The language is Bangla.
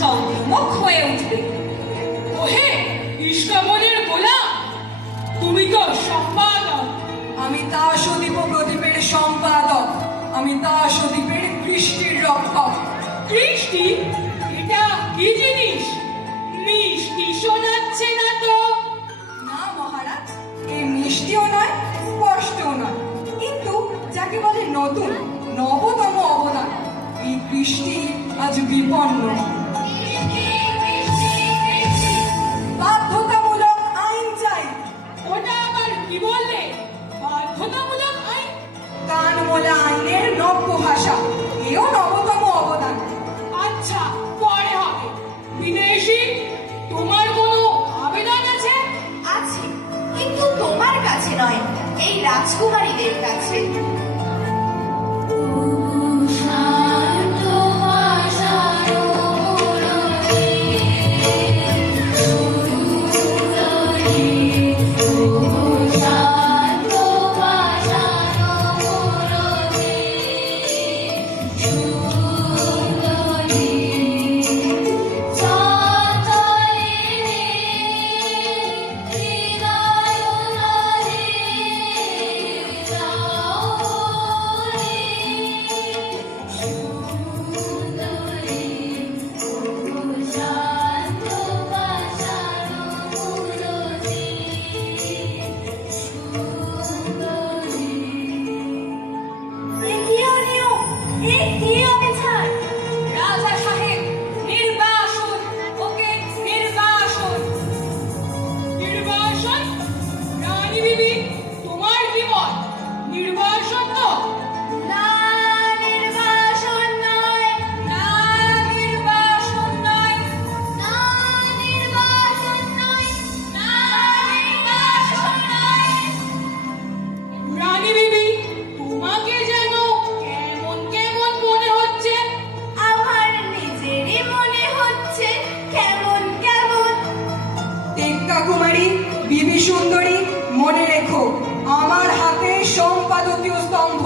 চন্দ্রমুখ হয়ে উঠবে। ওহে ইস্কামনের গোলাম, তুমি তো সম্পাদক। আমি দাসদ্বীপ প্রদীপের সম্পাদক, আমি দাসদ্বীপের কৃষ্টির রক্ষক। কৃষ্টি? এটা কি জিনিস? মিষ্টি শোনাচ্ছে না তো। না মহারাজ, এই মিষ্টিও নয়, স্পষ্টও নয়, কিন্তু যাকে বলে নতুন, নবতম অবদান। এই কৃষ্টি আজ বিপন্ন। বাধ্যতামূলক আইন চাই। ওটা আবার কি বললে? বাধ্যতামূলক আইন? কানমোলা আইনের নব্য ভাষা, এও নবতম অবদান। আচ্ছা, পরে হবে। বিদেশি, তোমার কোনো আবেদন আছে? আছে, কিন্তু তোমার কাছে নয়, এই রাজকুমারীদের কাছে। রাজা সাহেব, নির্বাসন, ওকে নির্বাসন। নির্বাসন? রানী বিবি, তোমার কি মত? নির্বাসন তো? না, নির্বাসন নয়, না, নির্বাসন নয়, না, নির্বাসন নয়, না, নির্বাসন নয়। রানী বিবি, তোমাকে যেন কেমন কেমন মনে হচ্ছে। আমার নিজেরই মনে হচ্ছে কেমন কেমন। টেক্কা কুমারী, বিবি সুন্দরী, মনে রেখো, আমার হাতে সম্পাদকীয় স্তম্ভ।